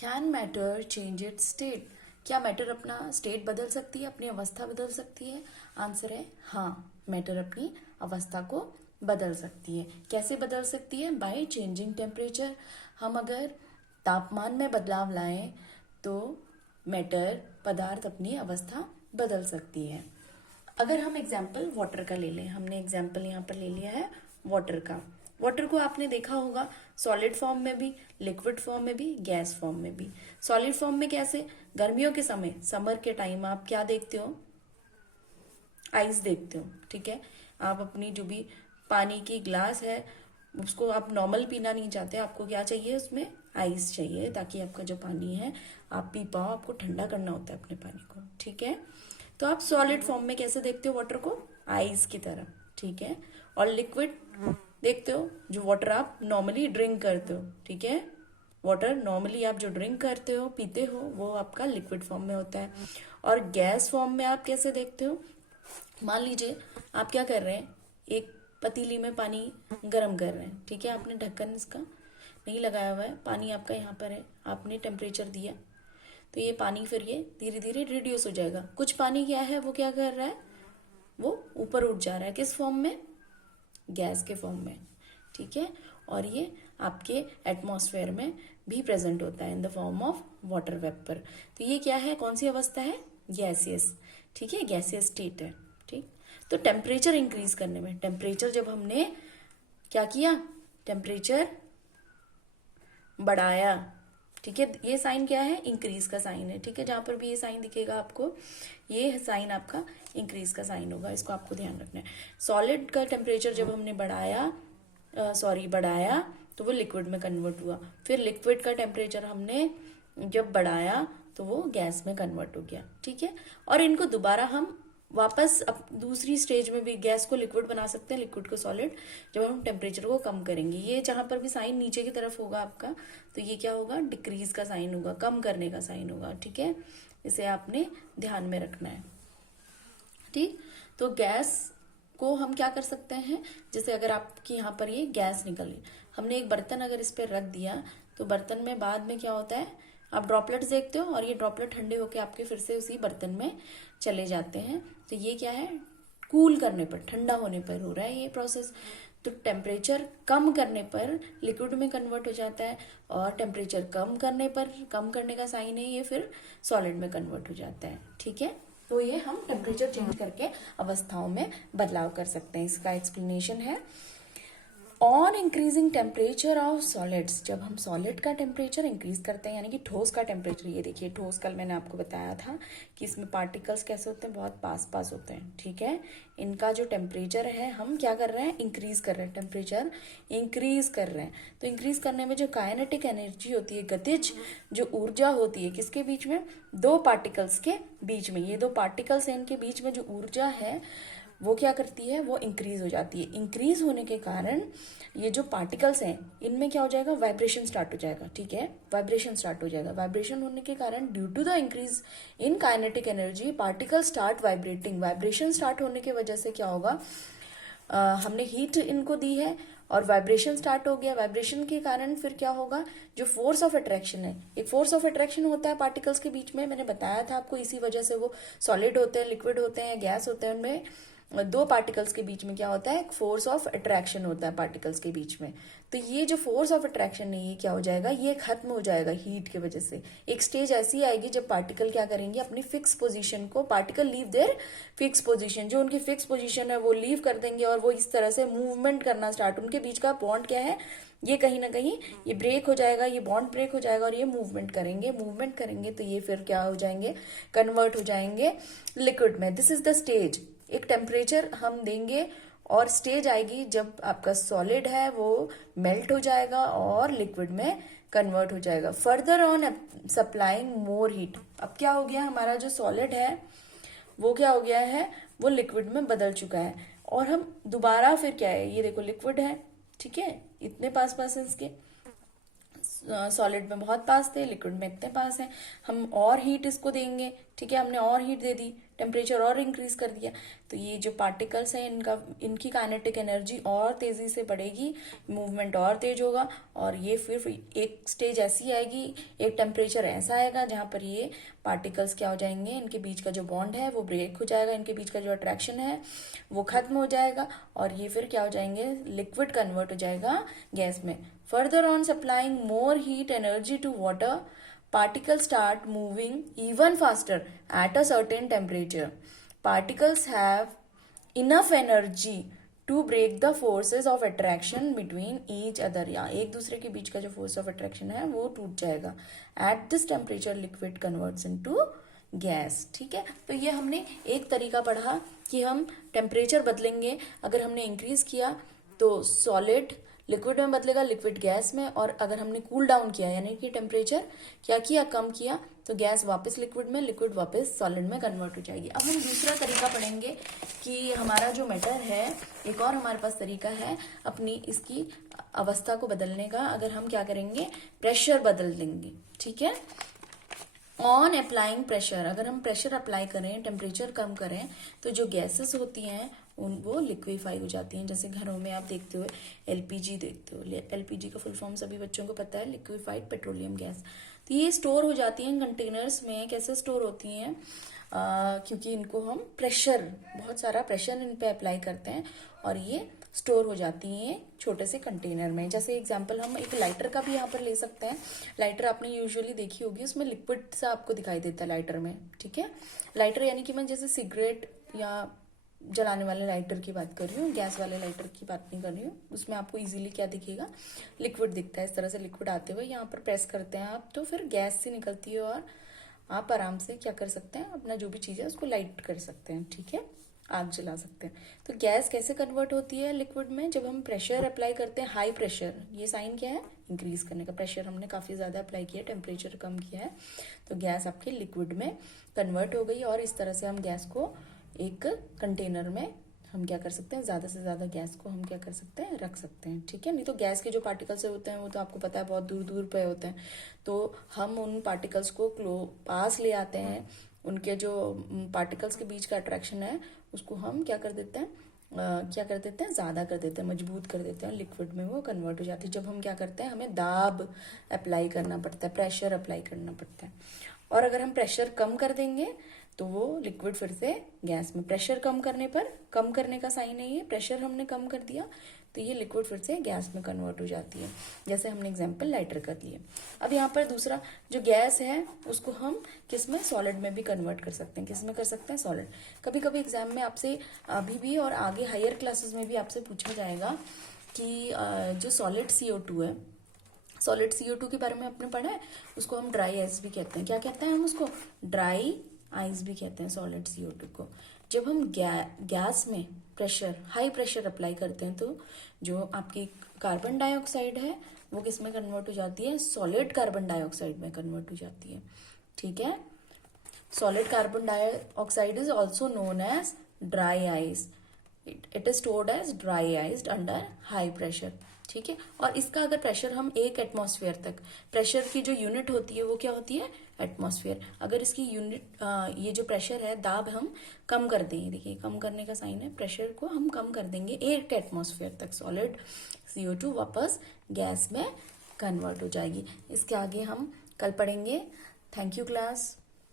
Can matter change it's state? क्या matter अपना state बदल सकती है, अपनी अवस्था बदल सकती है? आंसर है हाँ, मैटर अपनी अवस्था को बदल सकती है। कैसे बदल सकती है? By changing temperature. हम अगर तापमान में बदलाव लाएं तो मैटर, पदार्थ, अपनी अवस्था बदल सकती है। अगर हम एग्जाम्पल वाटर का ले लें, हमने एग्जाम्पल यहाँ पर ले लिया है वाटर का। वाटर को आपने देखा होगा सॉलिड फॉर्म में भी, लिक्विड फॉर्म में भी, गैस फॉर्म में भी। सॉलिड फॉर्म में कैसे? गर्मियों के समय, समर के टाइम आप क्या देखते हो? आइस देखते हो, ठीक है। आप अपनी जो भी पानी की ग्लास है उसको आप नॉर्मल पीना नहीं चाहते, आपको क्या चाहिए? उसमें आइस चाहिए, ताकि आपका जो पानी है आप पी पाओ। आपको ठंडा करना होता है अपने पानी को, ठीक है। तो आप सॉलिड फॉर्म में कैसे देखते हो वाटर को? आइस की तरह, ठीक है। और लिक्विड देखते हो, जो वाटर आप नॉर्मली ड्रिंक करते हो, ठीक है। वाटर नॉर्मली आप जो ड्रिंक करते हो, पीते हो, वो आपका लिक्विड फॉर्म में होता है। और गैस फॉर्म में आप कैसे देखते हो? मान लीजिए आप क्या कर रहे हैं, एक पतीली में पानी गर्म कर रहे हैं, ठीक है। आपने ढक्कन इसका नहीं लगाया हुआ है, पानी आपका यहाँ पर है, आपने टेम्परेचर दिया तो ये पानी फिर ये धीरे धीरे रिड्यूस हो जाएगा। कुछ पानी क्या है, वो क्या कर रहा है, वो ऊपर उठ जा रहा है। किस फॉर्म में? गैस के फॉर्म में, ठीक है। और ये आपके एटमॉस्फेयर में भी प्रेजेंट होता है in the form of water vapour. तो ये क्या है, कौन सी अवस्था है? गैसियस, ठीक है, गैसियस स्टेट है, ठीक। तो टेम्परेचर इंक्रीज करने में, टेम्परेचर जब हमने क्या किया, टेम्परेचर बढ़ाया, ठीक है, ये साइन क्या है? इंक्रीज का साइन है, ठीक है। जहां पर भी ये साइन दिखेगा आपको, ये साइन आपका इंक्रीज का साइन होगा, इसको आपको ध्यान रखना है। सॉलिड का टेम्परेचर जब हमने बढ़ाया तो वो लिक्विड में कन्वर्ट हुआ। फिर लिक्विड का टेम्परेचर हमने जब बढ़ाया तो वो गैस में कन्वर्ट हो गया, ठीक है। और इनको दोबारा हम वापस दूसरी स्टेज में भी गैस को लिक्विड बना सकते हैं, लिक्विड को सॉलिड, जब हम टेम्परेचर को कम करेंगे। ये जहां पर भी साइन नीचे की तरफ होगा आपका, तो ये क्या होगा? डिक्रीज का साइन होगा, कम करने का साइन होगा, ठीक है। इसे आपने ध्यान में रखना है, ठीक। तो गैस को हम क्या कर सकते हैं, जैसे अगर आपकी यहाँ पर ये गैस निकली, हमने एक बर्तन अगर इस पर रख दिया तो बर्तन में बाद में क्या होता है, आप ड्रॉपलेट्स देखते हो और ये ड्रॉपलेट ठंडे होके आपके फिर से उसी बर्तन में चले जाते हैं। तो ये क्या है? कूल करने पर, ठंडा होने पर हो रहा है ये प्रोसेस। तो टेम्परेचर कम करने पर लिक्विड में कन्वर्ट हो जाता है, और टेम्परेचर कम करने पर, कम करने का साइन है ये, फिर सॉलिड में कन्वर्ट हो जाता है, ठीक है। तो ये हम टेम्परेचर चेंज करके अवस्थाओं में बदलाव कर सकते हैं, इसका एक्सप्लेनेशन है। On increasing temperature of solids, जब हम सॉलिड का टेम्परेचर इंक्रीज करते हैं, यानी कि ठोस का टेम्परेचर, ये देखिए ठोस, कल मैंने आपको बताया था कि इसमें पार्टिकल्स कैसे होते हैं, बहुत पास पास होते हैं, ठीक है। इनका जो टेम्परेचर है हम क्या कर रहे हैं? इंक्रीज कर रहे हैं, टेम्परेचर इंक्रीज कर रहे हैं। तो इंक्रीज करने में जो काइनेटिक एनर्जी होती है, गतिज जो ऊर्जा होती है, किसके बीच में? दो पार्टिकल्स के बीच में। ये दो पार्टिकल्स हैं, इनके बीच में जो ऊर्जा है वो क्या करती है? वो इंक्रीज हो जाती है। इंक्रीज होने के कारण ये जो पार्टिकल्स हैं इनमें क्या हो जाएगा? वाइब्रेशन स्टार्ट हो जाएगा, ठीक है। वाइब्रेशन स्टार्ट हो जाएगा। वाइब्रेशन होने के कारण due to the increase in kinetic energy particle start vibrating. Vibration start होने की वजह से क्या होगा, हमने हीट इनको दी है और वाइब्रेशन स्टार्ट हो गया। वाइब्रेशन के कारण फिर क्या होगा, जो फोर्स ऑफ अट्रैक्शन है, एक फोर्स ऑफ अट्रैक्शन होता है पार्टिकल्स के बीच में, मैंने बताया था आपको। इसी वजह से वो सॉलिड होते हैं, लिक्विड होते हैं, गैस होते हैं, उनमें दो पार्टिकल्स के बीच में क्या होता है? एक फोर्स ऑफ अट्रैक्शन होता है पार्टिकल्स के बीच में। तो ये जो फोर्स ऑफ अट्रैक्शन है ये क्या हो जाएगा? ये खत्म हो जाएगा हीट की वजह से। एक स्टेज ऐसी आएगी जब पार्टिकल क्या करेंगे, अपनी फिक्स पोजीशन को, particle leave there fix position, जो उनकी फिक्स पोजीशन है वो लीव कर देंगे और वो इस तरह से मूवमेंट करना स्टार्ट। उनके बीच का बॉन्ड क्या है, ये कहीं ना कहीं ये ब्रेक हो जाएगा, ये बॉन्ड ब्रेक हो जाएगा और ये मूवमेंट करेंगे। मूवमेंट करेंगे तो ये फिर क्या हो जाएंगे? कन्वर्ट हो जाएंगे लिक्विड में। This is the stage. एक टेम्परेचर हम देंगे और स्टेज आएगी जब आपका सॉलिड है वो मेल्ट हो जाएगा और लिक्विड में कन्वर्ट हो जाएगा। Further on supplying more heat, अब क्या हो गया, हमारा जो सॉलिड है वो क्या हो गया है? वो लिक्विड में बदल चुका है। और हम दोबारा फिर क्या है, ये देखो लिक्विड है, ठीक है, इतने पास पास है इसके, सॉलिड में बहुत पास थे, लिक्विड में इतने पास है। हम और हीट इसको देंगे, ठीक है, हमने और हीट दे दी, टेम्परेचर और इंक्रीज कर दिया, तो ये जो पार्टिकल्स हैं इनकी काइनेटिक एनर्जी और तेजी से बढ़ेगी, मूवमेंट और तेज होगा, और ये फिर एक स्टेज ऐसी आएगी, एक टेम्परेचर ऐसा आएगा जहां पर ये पार्टिकल्स क्या हो जाएंगे, इनके बीच का जो बॉन्ड है वो ब्रेक हो जाएगा, इनके बीच का जो अट्रैक्शन है वो खत्म हो जाएगा, और ये फिर क्या हो जाएंगे, लिक्विड कन्वर्ट हो जाएगा गैस में। Further on supplying more heat energy to water, particles start moving even faster at a certain temperature. Particles have enough energy to break the forces of attraction between each other. या एक दूसरे के बीच का जो force of attraction है वो टूट जाएगा. At this temperature liquid converts into gas. ठीक है, तो ये हमने एक तरीका पढ़ा कि हम टेम्परेचर बदलेंगे, अगर हमने इंक्रीज किया तो सॉलिड लिक्विड में बदलेगा, लिक्विड गैस में, और अगर हमने कूल डाउन किया यानी कि टेम्परेचर क्या किया, कम किया, तो गैस वापस लिक्विड में, लिक्विड वापस सॉलिड में कन्वर्ट हो जाएगी। अब हम दूसरा तरीका पढ़ेंगे कि हमारा जो मैटर है, एक और हमारे पास तरीका है अपनी इसकी अवस्था को बदलने का। अगर हम क्या करेंगे, प्रेशर बदल देंगे। ठीक है, ऑन अप्लाइंग प्रेशर, अगर हम प्रेशर अप्लाई करें, टेम्परेचर कम करें, तो जो गैसेस होती हैं वो लिक्विफाई हो जाती हैं। जैसे घरों में आप देखते हो एलपीजी देखते हो, एलपीजी का फुल फॉर्म सभी बच्चों को पता है, लिक्विफाइड पेट्रोलियम गैस। तो ये स्टोर हो जाती हैं कंटेनर्स में। कैसे स्टोर होती हैं, क्योंकि इनको हम प्रेशर, बहुत सारा प्रेशर इन पे अप्लाई करते हैं और ये स्टोर हो जाती हैं छोटे से कंटेनर में। जैसे एग्जांपल हम एक लाइटर का भी यहाँ पर ले सकते हैं। लाइटर आपने यूजुअली देखी होगी, उसमें लिक्विड सा आपको दिखाई देता है लाइटर में। ठीक है, लाइटर यानी कि मैं जैसे सिगरेट या जलाने वाले लाइटर की बात कर रही हूँ, गैस वाले लाइटर की बात नहीं कर रही हूँ। उसमें आपको इजीली क्या दिखेगा, लिक्विड दिखता है। इस तरह से लिक्विड आते हुए यहाँ पर प्रेस करते हैं आप, तो फिर गैस से निकलती है और आप आराम से क्या कर सकते हैं, अपना जो भी चीज़ है उसको लाइट कर सकते हैं। ठीक है, आग जला सकते हैं। तो गैस कैसे कन्वर्ट होती है लिक्विड में, जब हम प्रेशर अप्लाई करते हैं, हाई प्रेशर, ये साइन क्या है, इंक्रीज करने का। प्रेशर हमने काफ़ी ज़्यादा अप्लाई किया, टेम्परेचर कम किया है, तो गैस आपके लिक्विड में कन्वर्ट हो गई। और इस तरह से हम गैस को एक कंटेनर में हम क्या कर सकते हैं, ज़्यादा से ज़्यादा गैस को हम क्या कर सकते हैं, रख सकते हैं। ठीक है, नहीं तो गैस के जो पार्टिकल्स होते हैं वो तो आपको पता है बहुत दूर दूर पे होते हैं, तो हम उन पार्टिकल्स को पास ले आते हैं। उनके जो पार्टिकल्स के बीच का अट्रैक्शन है उसको हम क्या कर देते हैं, ज़्यादा कर देते हैं, मजबूत कर देते हैं, लिक्विड में वो कन्वर्ट हो जाती है। जब हम क्या करते हैं, हमें दाब अप्लाई करना पड़ता है, प्रेशर अप्लाई करना पड़ता है। और अगर हम प्रेशर कम कर देंगे तो वो लिक्विड फिर से गैस में, प्रेशर कम करने पर, कम करने का साइन है ये, प्रेशर हमने कम कर दिया तो ये लिक्विड फिर से गैस में कन्वर्ट हो जाती है। जैसे हमने एग्जांपल लाइटर कर लिए। अब यहाँ पर दूसरा जो गैस है उसको हम किस में, सॉलिड में भी कन्वर्ट कर सकते हैं। किस में कर सकते हैं, सॉलिड। कभी कभी एग्जाम में आपसे अभी भी और आगे हायर क्लासेस में भी आपसे पूछा जाएगा कि जो सॉलिड CO2 है, सॉलिड CO2 के बारे में आपने पढ़ा है, उसको हम ड्राई आइस भी कहते हैं। क्या कहते हैं हम उसको, ड्राई आइस भी कहते हैं सॉलिड CO2 को। जब हम गैस में प्रेशर, हाई प्रेशर अप्लाई करते हैं, तो जो आपकी कार्बन डाइऑक्साइड है वो किस में कन्वर्ट हो जाती है, सॉलिड कार्बन डाइऑक्साइड में कन्वर्ट हो जाती है। ठीक है, solid carbon dioxide is also known as dry ice. It is stored as dry iced under high pressure. ठीक है, और इसका अगर प्रेशर हम 1 एटमॉस्फेयर तक, प्रेशर की जो यूनिट होती है वो क्या होती है, एटमॉस्फेयर। अगर इसकी यूनिट, ये जो प्रेशर है, दाब हम कम कर दें, देखिए कम करने का साइन है, प्रेशर को हम कम कर देंगे 1 एटमॉस्फेयर तक, सॉलिड CO2 वापस गैस में कन्वर्ट हो जाएगी। इसके आगे हम कल पढ़ेंगे। Thank you class.